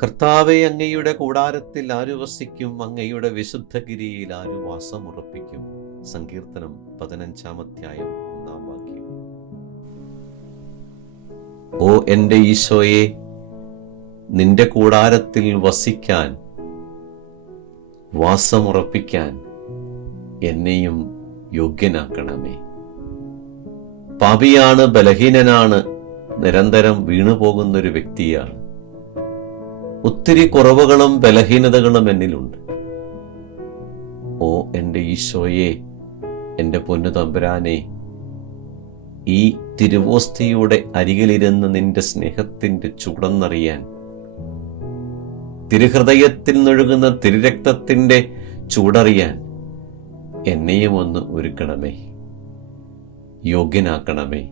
കർത്താവെ, അങ്ങയുടെ കൂടാരത്തിൽ ആരു വസിക്കും? അങ്ങയുടെ വിശുദ്ധഗിരിയിൽ ആരു വാസമുറപ്പിക്കും? സങ്കീർത്തനം 15-ാം അധ്യായം 1-ാം വാക്യം. ഓ എൻ്റെ ഈശോയെ, നിന്റെ കൂടാരത്തിൽ വസിക്കാൻ, വാസമുറപ്പിക്കാൻ എന്നെയും യോഗ്യനാക്കണമേ. പാപിയാണ്, ബലഹീനനാണ്, നിരന്തരം വീണുപോകുന്നൊരു വ്യക്തിയാണ്. ഒത്തിരി കുറവുകളും ബലഹീനതകളും എന്നിലുണ്ട്. ഓ എൻ്റെ ഈശോയെ, എൻ്റെ പൊന്നു തമ്പുരാനെ, ഈ തിരുവോസ്തിയുടെ അരികിലിരുന്ന് നിന്റെ സ്നേഹത്തിൻ്റെ ചൂടെന്നറിയാൻ, തിരുഹൃദയത്തിൽ നിന്നൊഴുകുന്ന തിരുരക്തത്തിൻ്റെ ചൂടറിയാൻ എന്നെയും ഒന്ന് ഒരുക്കണമേ, യോഗ്യനാക്കണമേ.